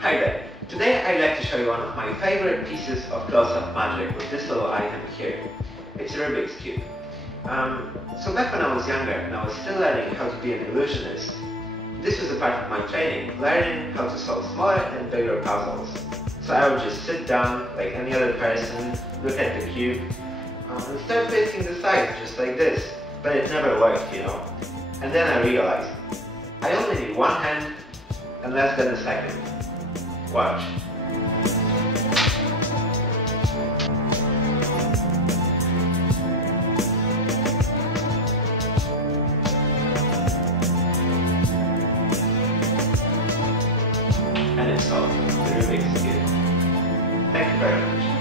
Hi there! Today I'd like to show you one of my favorite pieces of close-up magic with this little item here. It's a Rubik's Cube. So back when I was younger and I was still learning how to be an illusionist, this was a part of my training, learning how to solve smaller and bigger puzzles. So I would just sit down like any other person, look at the cube, and start placing the sides just like this. But it never worked, you know. And then I realized, I only need one hand and less than a second. Watch. And it's solved. The Rubik's Cube. Thank you very much.